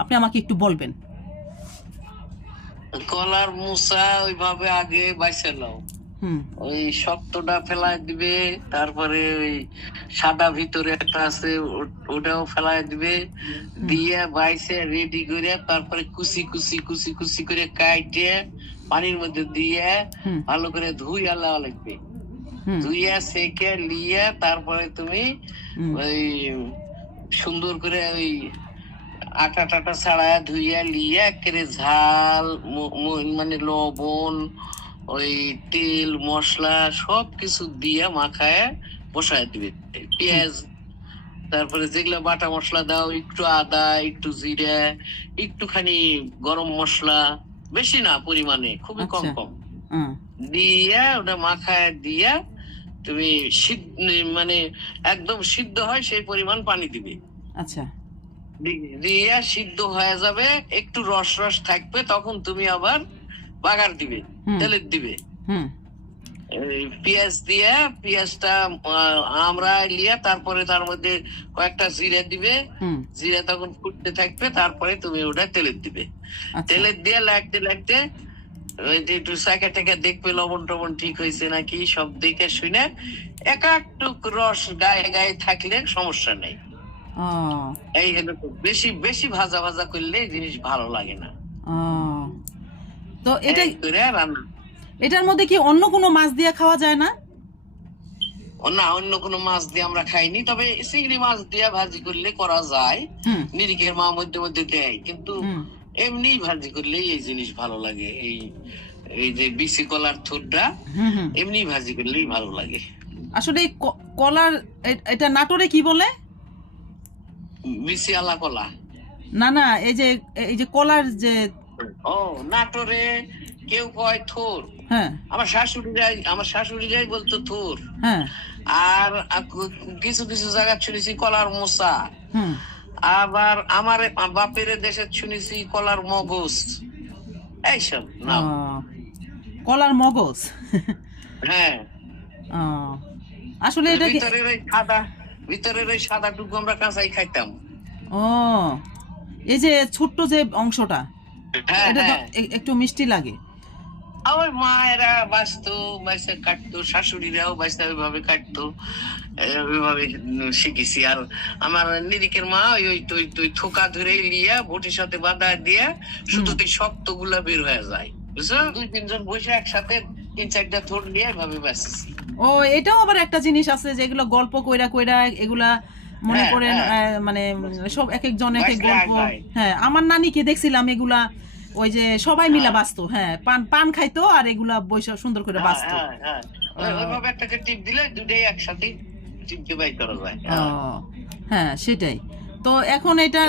আপনি আমাকে একটু বলবেন। কলার মুসা ওইভাবে আগে বাইসে নাও। ওই শক্তটা ফেলায় দিবে তারপরে ওই সাদা ভিতরে একটা আছে ওটাও ফেলায় দিবে। দিয়ে বাইসে রেডি করে তারপরে কুচি কুচি কুচি কুচি করে কাইটে পানির মধ্যে দিয়ে ভালো করে ধুই আল্লাহ লাগবে ধুইয়া সেকে লিয়ে তারপরে তুমি ওই সুন্দর করে ওই আটা টাটা ছাড়া ধুইয়া লিয়ে একেবারে ঝাল মানে লবণ ওই তেল মশলা সব কিছু দিয়ে মাখায় বসায় দিবে। পেঁয়াজ তারপরে যেগুলো বাটা মশলা দাও একটু আদা একটু জিরা একটুখানি গরম মশলা বেশি না পরিমাণে খুবই কম আচ্ছা। কম। দিয়া ওটা মাখায় দিয়া তুমি সিদ্ধ মানে একদম সিদ্ধ হয় সেই পরিমাণ পানি দিবে। আচ্ছা। দিয়া সিদ্ধ হয়ে যাবে একটু রস রস থাকবে তখন তুমি আবার বাগার দিবে তেলের দিবে। পেঁয়াজ দিয়া পেঁয়াজটা আমরা লিয়া তারপরে তার মধ্যে কয়েকটা জিরে দিবে। জিরে তখন ফুটতে থাকবে তারপরে তুমি ওটা তেলের দিবে। আচ্ছা। তেলের দিয়ে লাগতে লাগতে একটু সাইকে টাকা দেখবে লবণ টবণ ঠিক হয়েছে নাকি সব দেখে শুনে এক একটুক রস গায়ে গায়ে থাকলে সমস্যা নেই। এই বেশি বেশি ভাজা ভাজা করলে জিনিস ভালো লাগে না। তো এটা এটার মধ্যে কি অন্য কোনো মাছ দিয়ে খাওয়া যায় না? না অন্য কোনো মাছ দিয়ে আমরা খাইনি তবে চিংড়ি মাছ দিয়ে ভাজি করলে করা যায়। মা মধ্যে মধ্যে দেয় কিন্তু এমনি ভাজি করলে এই জিনিস ভালো লাগে। এই এই যে বিসি কলার থুরটা এমনি ভাজি করলেই ভালো লাগে। আসলে কলার এটা নাটোরে কি বলে? বিসি আলা কলা। না না এই যে এই যে কলার যে ও নাটোরে কেউ কয় থোর। হ্যাঁ। আমার শাশুড়ি যাই আমার শাশুড়ি যাই বলতো থোর। হ্যাঁ। আর কিছু কিছু জায়গা শুনেছি কলার মোসা। হুম। আবার আমার বাপের দেশে শুনেছি কলার মগজ। এইসব ও, কলার মগজ। হ্যাঁ। আসলে এটা কি সাদা ভিতরের ওই সাদা টুকু আমরা কাঁচাই খাইতাম। ও এই যে ছোট্ট যে অংশটা হ্যাঁ এটা হ্যাঁ। একটু মিষ্টি লাগে। আমার মায়েরা বাঁচতো বাইসে কাটতো শাশুড়িরাও বাইসে ওইভাবে কাটতো ওইভাবে শিখেছি। আর আমার নিরিকের মা ওই ওই থোকা ধরে লিয়া বটির সাথে বাঁধা দিয়া শুধু এই শক্তগুলা বের হয়ে যায় বুঝছ? দুই তিনজন বসে একসাথে তিন চারটা থোর নিয়ে এভাবে বেঁচেছি ও এটাও আবার একটা জিনিস আছে যেগুলো গল্প কইরা কইরা এগুলা মনে হ্যাঁ, করেন হ্যাঁ। মানে সব এক একজন এক এক গল্প হ্যাঁ আমার নানিকে দেখছিলাম এগুলা ওই যে সবাই মিলা হ্যাঁ। বাঁচতো হ্যাঁ পান পান খাইতো আর এগুলা বৈশাখ সুন্দর করে বাঁচতো। ওইভাবে একটাকে টিপ দিলে দুটাই একসাথে করা হ্যাঁ সেটাই তো এখন এটা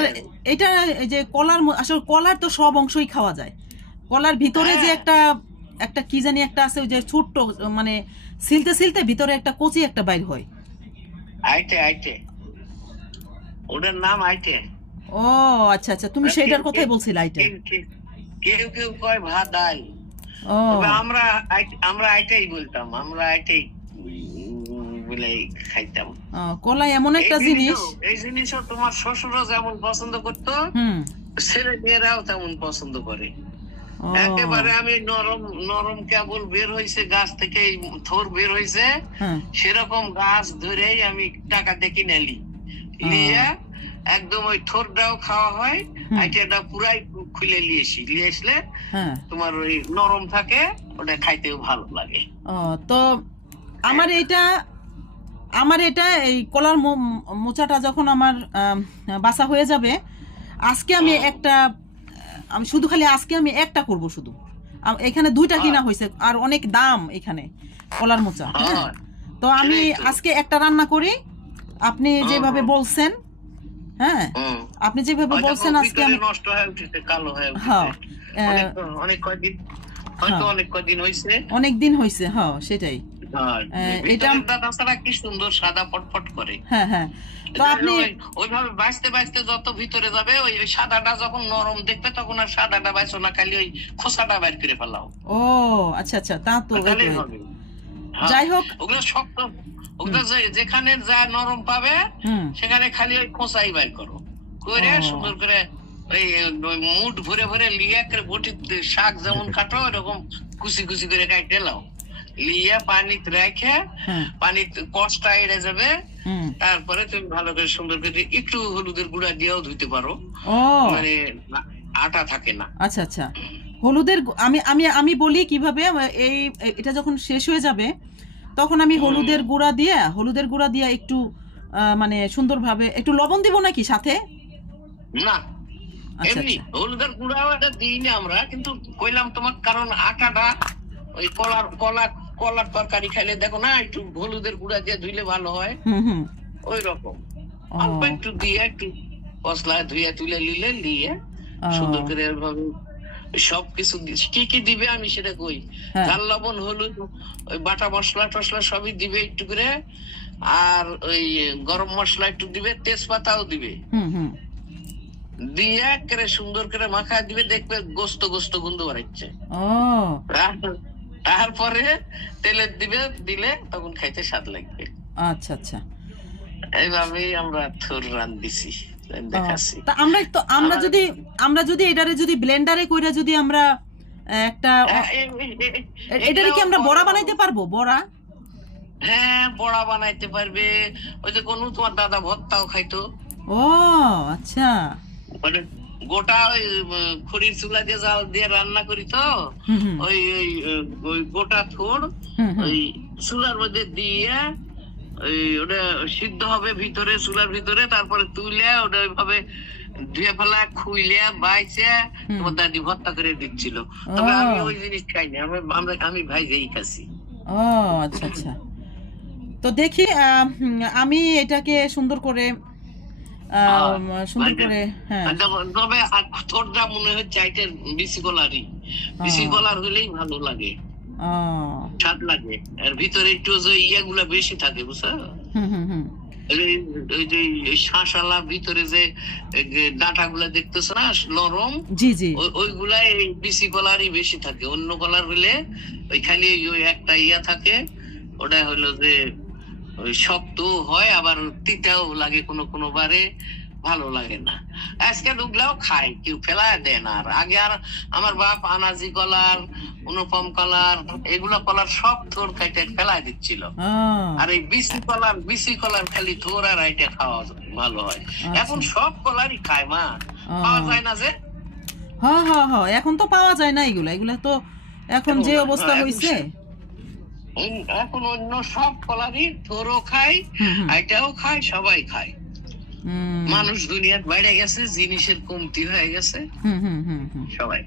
এটা এই যে কলার আসলে কলার তো সব অংশই খাওয়া যায় কলার ভিতরে যে। একটা একটা কি জানি একটা আছে ওই যে ছোট্ট মানে সিলতে সিলতে ভিতরে একটা কচি একটা বাইর হয়। আইটে আইটে। ওটার নাম আইটে। ও আচ্ছা আচ্ছা তুমি সেইটার কথাই বলছিলে আইটা। কেউ কেউ- কয় ভাদাই। ও। তবে আমরা আমরা আইটাই বলতাম আমরা আইটাই বলে খাইতাম। কলা এমন একটা জিনিস। এই জিনিসও তোমার শ্বশুরও যেমন পছন্দ করতো ছেলে মেয়েরাও তেমন পছন্দ করে। ও, একেবারে আমি নরম নরম কেবল বের হয়েছে গাছ থেকে থোর বের হয়েছে হ্যাঁ। সেরকম গাছ ধরেই আমি টাকা দেখি নেলি নিয়ে একদম ওই থোরটাও খাওয়া হয়। আইটাটা পুরাই খুলে নিয়েছি নিয়ে আসলে হ্যাঁ। তোমার ওই নরম থাকে ওটা খাইতেও ভালো লাগে। ও তো আমার এটা আমার এটা এই কলার মোচাটা যখন আমার আম, বাসা হয়ে যাবে আজকে আমি একটা আমি শুধু খালি আজকে আমি একটা করব শুধু। এখানে দুইটা কিনা হ্যাঁ। হয়েছে আর অনেক দাম এখানে কলার মোচা। হ্যাঁ হ্যাঁ, তো আমি আজকে একটা রান্না করি আপনি যেভাবে বলছেন হ্যাঁ? আপনি যেভাবে বলছেন আজকে আমি নষ্ট হয়ে উঠেছে কালো হয়ে হ্যাঁ উঠেছে অনেক অনেক কয়দিন হয়তো হ্যাঁ। অনেক কয়দিন হয়েছে অনেক দিন হয়েছে হ্যাঁ সেটাই। হ্যাঁ, এটা- দানা ছাড়া কি সুন্দর সাদা পটপট করে। হ্যাঁ হ্যাঁ। তো আপনি ওইভাবে বাঁচতে বাঁচতে যত ভিতরে যাবে ওই সাদাটা যখন নরম দেখবে তখন আর সাদাটা বাইছো না খালি ওই খোসাটা বাইর করে ফেলাও। ও আচ্ছা আচ্ছা তা তো হ্যাঁ, যাই হোক ওগুলো শক্ত ওগুলো যে- যেখানে যা নরম পাবে সেখানে খালি ওই খোসাই বাইর করো। করে সুন্দর করে ওই ওই মুঠ ভরে ভরে লিয়া করে বটি শাক যেমন কাটো এরকম কুচি কুচি করে কাটে লাও লিয়া পানি রেখে হ্যাঁ। পানি কষ্টা এড়ে যাবে। তারপরে তুমি ভালো করে সুন্দর করে একটু হলুদের গুঁড়া দিয়েও ধুইতে পারো। মানে আটা থাকে না। আচ্ছা আচ্ছা। হলুদের আমি আমি আমি বলি কীভাবে এই এটা যখন শেষ হয়ে যাবে তখন আমি হলুদের গুঁড়া দিয়ে হলুদের গুঁড়া দিয়ে একটু মানে সুন্দরভাবে একটু লবণ দিব নাকি সাথে? না। আচ্ছা এমনি আচ্ছা। হলুদের গুঁড়াও এটা দিই না আমরা কিন্তু কইলাম তোমার কারণ আটাটা ওই কলার কলা কলার তরকারি খাইলে দেখো না একটু হলুদের গুঁড়া দিয়ে ধুইলে ভালো হয়। ওই রকম। অল্প একটু দিয়ে একটু মশলা ধুয়ে তুলে নিলে নিয়ে সুন্দর করে এভাবে সব কিছু কি কি দিবে আমি সেটা কই? হ্যাঁ। ঝাল লবণ হলুদ ওই বাটা মশলা টসলা সবই দিবে একটু করে। আর ওই গরম মশলা একটু দিবে তেজপাতাও দিবে। হুম হুম। দিয়ে করে সুন্দর করে মাখা দিবে দেখবে গোস্ত গোস্ত গন্ধ বাড়াচ্ছে। তার- তারপরে তেলের দিবে দিলে তখন খাইতে স্বাদ লাগবে। আচ্ছা আচ্ছা। এইভাবেই আমরা থুর রান দিছি তা আমরা তো আমরা যদি আমরা যদি এটারে যদি ব্লেন্ডারে কইরা যদি আমরা একটা হ্যাঁ, এটারে কি আমরা বড়া বানাইতে পারব বড়া? হ্যাঁ বড়া বানাইতে পারবে। ওই যে কোন তোমার দাদা ভর্তাও খাইতো। ও আচ্ছা। গোটা ওই খড়ির চুলা দিয়ে জাল দিয়ে রান্না করি তো। ওই ওই ওই গোটা থোড় ওই চুলার মধ্যে দিয়ে ওই ওটা সিদ্ধ হবে ভিতরে চুলার ভিতরে তারপরে তুলে ওটা ওইভাবে ধুয়ে ফেলা খুইলে বাইছে। তোমার দাদি ভর্তা করে দিচ্ছিল। তবে আমি ওই জিনিস খাইনি আমি আমরা আমি ভাই যেই খাচ্ছি ও আচ্ছা আচ্ছা। তো দেখি আমি এটাকে সুন্দর করে সুন্দর মানে- করে হ্যাঁ। তবে- তবে মনে হচ্ছে আইটের বিসি কলারই। বিসি কলার হলেই ভালো লাগে। স্বাদ লাগে। আর ভিতরে একটু যে ইয়েগুলা বেশি থাকে বুঝছ? ওই যে শাঁসালা ভিতরে যে ডাটা গুলা দেখতেছ না? নরম? জি জি। ওইগুলাই বিসি কলারই বেশি থাকে। অন্য কলার হলে ওই খালি ওই একটা ইয়া থাকে ওটা হলো যে ওই শক্ত হয় আবার তিতাও লাগে কোনো কোনো বারে ভালো লাগে না। আজকে ওগুলাও খায় কেউ ফেলায় দেয় না। আর আগে আর আমার বাপ আনাজি কলার অনুপম কলার এগুলো কলার সব থোর খাইতে ফেলায় দিচ্ছিল। আর এই বিসি কলার বিসি কলার খালি থোর আর আইটা খাওয়া ভালো হয়। এখন সব কলারই খায় মা। পাওয়া যায় না যে? হ হ হ এখন তো পাওয়া যায় না এগুলা। এগুলা তো এখন যে অবস্থা হয়েছে এখন অন্য সব কলারই থোরও খায় হুম, খায় সবাই খায়। মানুষ দুনিয়ার বাইরে গেছে জিনিসের কমতি হয়ে গেছে সবাই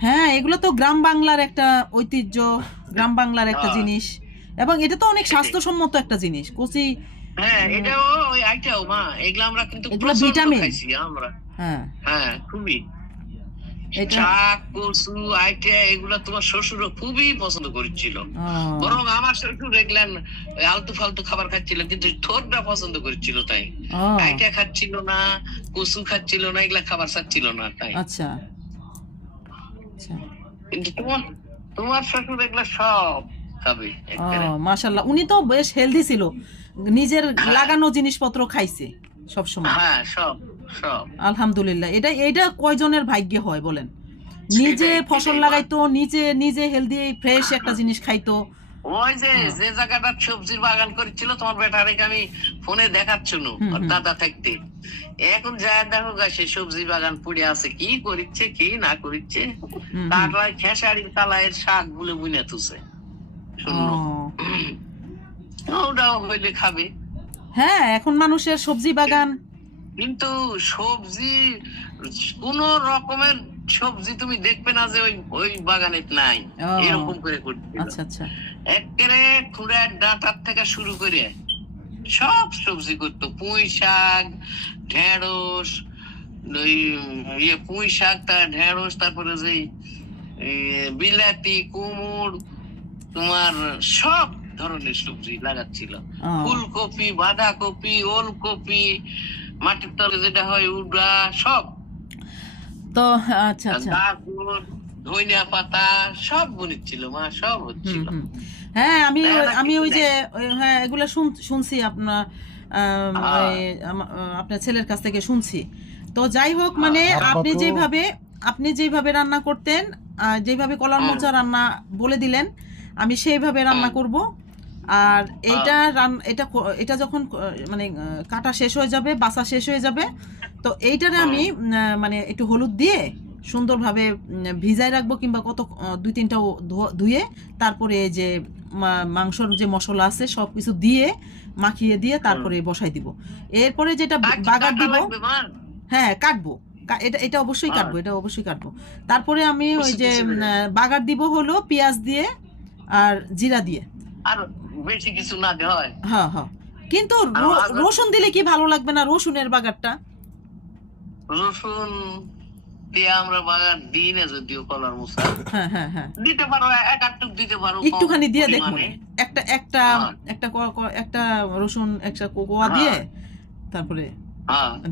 হ্যাঁ এগুলো তো গ্রাম বাংলার একটা ঐতিহ্য গ্রাম বাংলার একটা হ্যাঁ। জিনিস। এবং এটা তো অনেক স্বাস্থ্যসম্মত একটা জিনিস। কচি হ্যাঁ এটাও ওই আইটাও মা এগুলো আমরা কিন্তু ভিটামিন। খাইছি আমরা। হ্যাঁ। হ্যাঁ খুবই। এটা শাক কচু আইটা এগুলা তোমার শ্বশুরও খুবই পছন্দ করছিল। বরং আমার শ্বশুর দেখলেন আলতু ফালতু খাবার খাচ্ছিল কিন্তু থোরটা পছন্দ করছিল তাই। আইটা খাচ্ছিল না কচু খাচ্ছিল না এগুলা খাবার চাচ্ছিল না তাই। আচ্ছা। আচ্ছা। কিন্তু তোমার তোমার শ্বশুর এগুলা সব খাবে মাশাল্লাহ উনি তো বেশ হেলদি ছিল। নিজের লাগানো জিনিসপত্র খাইছে। সব সময় হ্যাঁ সব সব। আলহামদুলিল্লাহ। এটা এটা কয়জনের ভাগ্যে হয় বলেন? নিজে ফসল লাগাইতো নিজে নিজে হেলদি ফ্রেশ একটা জিনিস খাইতো। ওই যে হ্যাঁ। যে জায়গাটা সবজির বাগান করেছিল তোমার বেটারে আমি ফোনে দেখাচ্ছিল। দাদা থাকতে। এখন যা দেখো সে সবজি বাগান পড়ে আছে কি করিচ্ছে কি না করিচ্ছে? হুম। খেসারির কালাইয়ের শাক বলে বুনে তুছে ওটাও হইলে খাবে। হ্যাঁ এখন মানুষের সবজি বাগান। কিন্তু সবজি কোন রকমের সবজি তুমি দেখবে না যে ওই ওই বাগানে নাই। এরকম করে করছিল। আচ্ছা আচ্ছা। একেবারে খুঁড়ার ডাঁটার থেকে শুরু করে সব সবজি করতো। পুঁই শাক ঢেঁড়স ওই ইয়ে পুঁই শাক তার ঢেঁড়স তারপরে যে বিলাতি কুমড় তোমার সব ধরনের সবজি লাগাচ্ছিল। ফুলকপি বাঁধাকপি ওলকপি মাটির তলে যেটা হয় উডা সব। তো আচ্ছা আচ্ছা। ধনিয়া পাতা সব বুনিচ্ছিল মা সব হচ্ছিল। হ্যাঁ আমি আমি ওই যে হ্যাঁ এগুলা শুনছি আপনার আপনার ছেলের কাছ থেকে শুনছি। তো যাই হোক মানে আপনি যেভাবে আপনি যেভাবে রান্না করতেন আহ, যেভাবে কলার। মোচা রান্না বলে দিলেন আমি সেইভাবে রান্না। করব। আর এইটা রান এটা এটা যখন মানে কাটা শেষ হয়ে যাবে বাসা শেষ হয়ে যাবে তো এইটারে আমি মানে একটু হলুদ দিয়ে সুন্দরভাবে ভিজায় রাখব কিংবা কত দুই তিনটা ধুয়ে তারপরে এই যে মাংসর যে মশলা আছে সব কিছু দিয়ে মাখিয়ে দিয়ে তারপরে বসাই দিব। এরপরে যেটা বাগার দিব হ্যাঁ কাটবো। এটা এটা অবশ্যই কাটবো এটা অবশ্যই কাটবো। তারপরে আমি ওই যে বাগার দিব হলো পেঁয়াজ দিয়ে আর জিরা দিয়ে। আর বেশি কিছু না হয় হ্যাঁ হ্যাঁ। কিন্তু? রসুন দিলে কি ভালো লাগবে না রসুনের বাগারটা? রসুন দিয়ে আমরা বাগার দিই না যদিও কলার মশা হ্যাঁ হ্যাঁ হ্যাঁ। দিতে পারো এক আটটুক দিতে পারো একটুখানি দিয়ে একটা একটা। একটা একটা রসুন একটা কোয়া দিয়ে তারপরে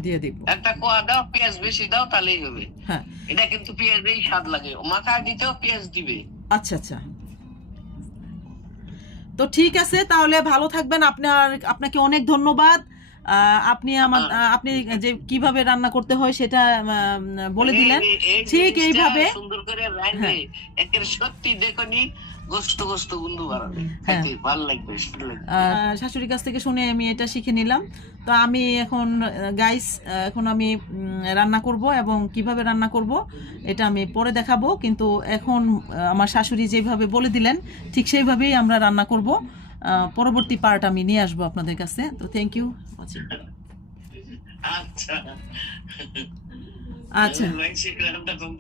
দিয়ে একটা কোয়া দাও পেঁয়াজ বেশি দাও তাহলেই হবে। হ্যাঁ। এটা কিন্তু স্বাদ লাগে। মাথা দিতেও পেঁয়াজ দিবে। আচ্ছা আচ্ছা। তো ঠিক আছে তাহলে ভালো থাকবেন আপনার আপনাকে অনেক ধন্যবাদ আহ, আপনি আমার হ্যাঁ। আপনি যে কীভাবে রান্না করতে হয় সেটা বলে দিলেন ঠিক এইভাবে। সুন্দর করে রান্না একের সত্যি দেখনি গোস্ত গোস্ত গন্ধ বাড়াবে। হ্যাঁ। খাইতে ভালো লাগবে শাশুড়ির কাছ থেকে শুনে আমি এটা শিখে নিলাম। তো আমি এখন গাইস এখন আমি রান্না করব এবং কীভাবে রান্না করব এটা আমি পরে দেখাবো। কিন্তু এখন আমার শাশুড়ি যেভাবে বলে দিলেন ঠিক সেইভাবেই আমরা রান্না করব। পরবর্তী পার্ট আমি নিয়ে আসব আপনাদের কাছে। তো থ্যাংক ইউ আচ্ছা। আচ্ছা।